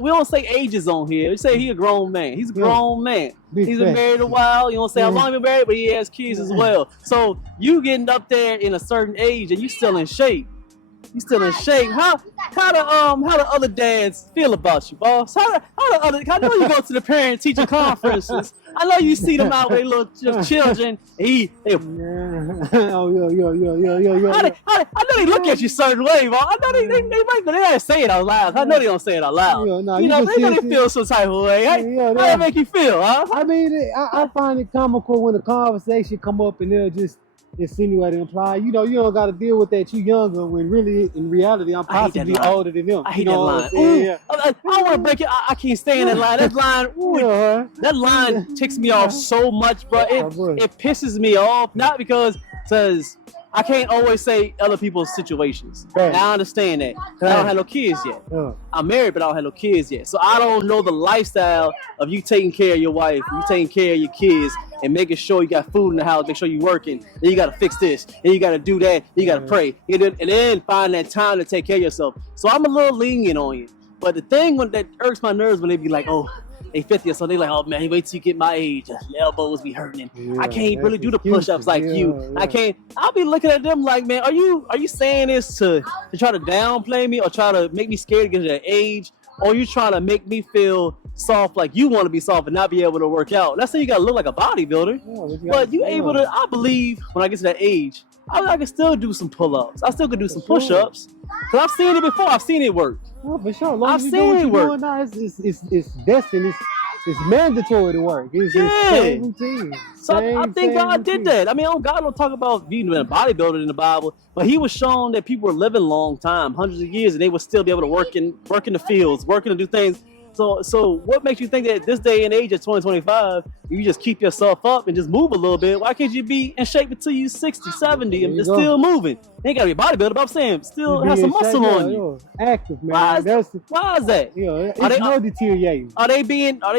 we don't say ages on here. We say he a grown man. He's a grown man. He's been married a while. You don't say how long he been married, but he has kids as well. So you getting up there in a certain age and you still in shape. You still in shape. How the other dads feel about you, boss? How the other? I know you go to the parent teacher conferences. I know you see them out with little children. Oh yeah. I know they look at you a certain way, boss. I know they don't say it out loud. I know they don't say it out loud. They really feel some type of way. How that make you feel, huh? I mean, I find it comical when the conversation come up and they'll just insinuate and imply, you don't got to deal with that. You younger when really, in reality, I'm possibly older than them. I hate that line. I don't want to break it. I can't stand that line. That line, that line ticks me off so much, bro. It pisses me off. Not because I can't always say other people's situations. Right. Now I understand that. Because I don't have no kids yet. I'm married, but I don't have no kids yet. So I don't know the lifestyle of you taking care of your wife, you taking care of your kids, and making sure you got food in the house, make sure you're working, then you got to fix this, then you got to do that, then you got to pray, and then find that time to take care of yourself. So I'm a little lenient on you. But the thing that irks my nerves when they be like, oh, they 50 or so, they like, oh man, wait till you get my age. The elbows be hurting. I can't really do the push-ups like you. I can't. I'll be looking at them like, man, are you saying this to try to downplay me or try to make me scared to get to that age? Or you trying to make me feel soft like you want to be soft and not be able to work out? Let's say you got to look like a bodybuilder, but you able to, I believe, when I get to that age, I can still do some pull-ups. I still can do some push-ups. Because I've seen it before. I've seen it work. Oh, for sure. I've seen it work. Now, it's destined. It's mandatory to work. It's same routine. So I think God did that. I mean, God don't talk about being a bodybuilder in the Bible, but he was shown that people were living a long time, hundreds of years, and they would still be able to work in the fields, working to do things. So what makes you think that this day and age at 2025, you just keep yourself up and just move a little bit? Why can't you be in shape until you're 60, 70 and still moving? You ain't got to be a bodybuilder, but I'm saying still have some muscle on you. Active, man. Why is that? It's no deteriorating. Are they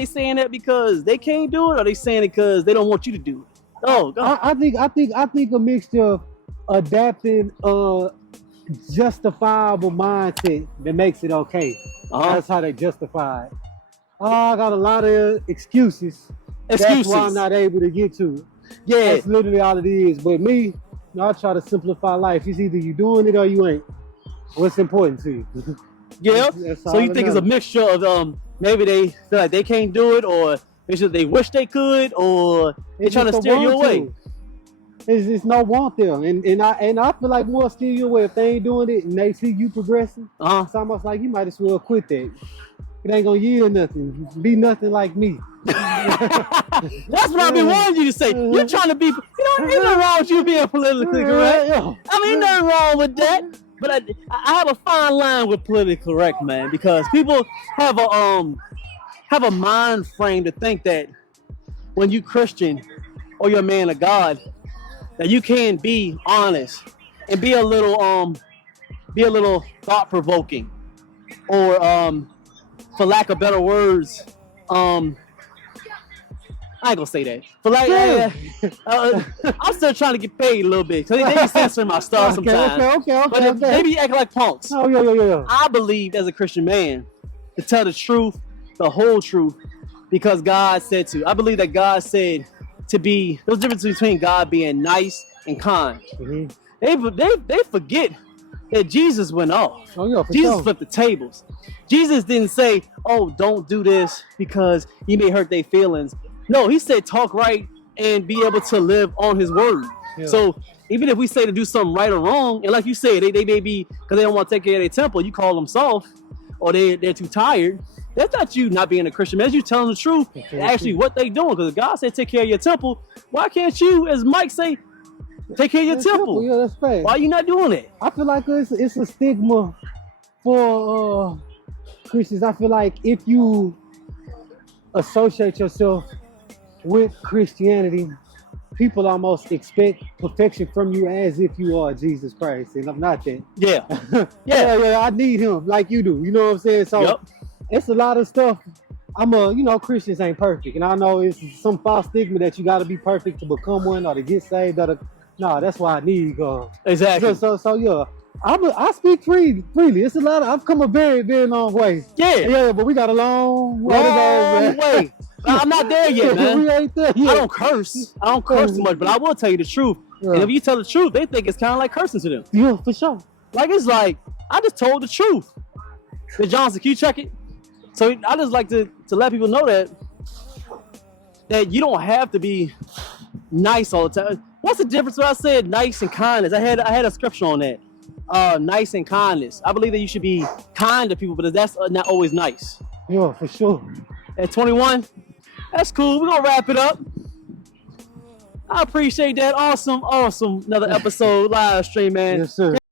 saying that because they can't do it, or are they saying it because they don't want you to do it? Oh, God. I think a mixture of adapting justifiable mindset that makes it okay. That's how they justify it. I got a lot of excuses. That's why I'm not able to get to it. Yeah, that's literally all it is. But me, I try to simplify life. It's either you doing it or you ain't. What's important to you? Yeah. So you think it's a mixture of maybe they feel like they can't do it, or they wish they could, or they're trying to steer you away. It's no want there, and I feel like more steer you away if they ain't doing it and they see you progressing. It's almost like you might as well quit that. It ain't gonna yield nothing. Be nothing like me. That's what I've been wanting you to say. You're trying to be, ain't nothing wrong with you being politically correct. I mean, ain't nothing wrong with that. But I have a fine line with politically correct, man, because people have a mind frame to think that when you Christian or you're a man of God, that you can be honest and be a little thought provoking, or for lack of better words, I ain't gonna say that. For like, I'm still trying to get paid a little bit because they censor my stuff sometimes. Okay. But they be acting like punks. Yeah. I believe as a Christian man to tell the truth, the whole truth, because God said to. I believe that God said to be. There's a difference between God being nice and kind. They forget that Jesus went off. Jesus flipped the tables. Jesus didn't say, "Oh, don't do this because you may hurt their feelings." No, he said, "Talk right and be able to live on His word." Yeah. So even if we say to do something right or wrong, and like you said, they may be because they don't want to take care of their temple, you call them soft, or they're too tired. That's not you not being a Christian, man. That's you telling the truth. Actually, what they doing? Because God said, "Take care of your temple." Why can't you, as Mike say, take care of your temple? Yeah, that's fair. Why are you not doing it? I feel like it's a stigma for Christians. I feel like if you associate yourself with Christianity, people almost expect perfection from you as if you are Jesus Christ, and I'm not that. Yeah. I need Him like you do. You know what I'm saying? So it's a lot of stuff. Christians ain't perfect, and I know it's some false stigma that you got to be perfect to become one or to get saved. No, that's why I need God. Exactly. So I speak freely. It's a lot of, I've come a very, very long way. Yeah, but we got a long way to go, man. Way. I'm not there yet, man. We ain't there yet. I don't curse too much, but I will tell you the truth. Yeah. And if you tell the truth, they think it's kind of like cursing to them. Yeah, for sure. Like, it's like, I just told the truth. Hey, Johnson, can you check it? So I just like to let people know that you don't have to be nice all the time. What's the difference when I said nice and kindness? I had a scripture on that. Nice and kindness. I believe that you should be kind to people, but that's not always nice. Yeah, for sure. At 21, that's cool. We're gonna wrap it up. I appreciate that. Awesome. Another episode live stream, man. Yes, sir.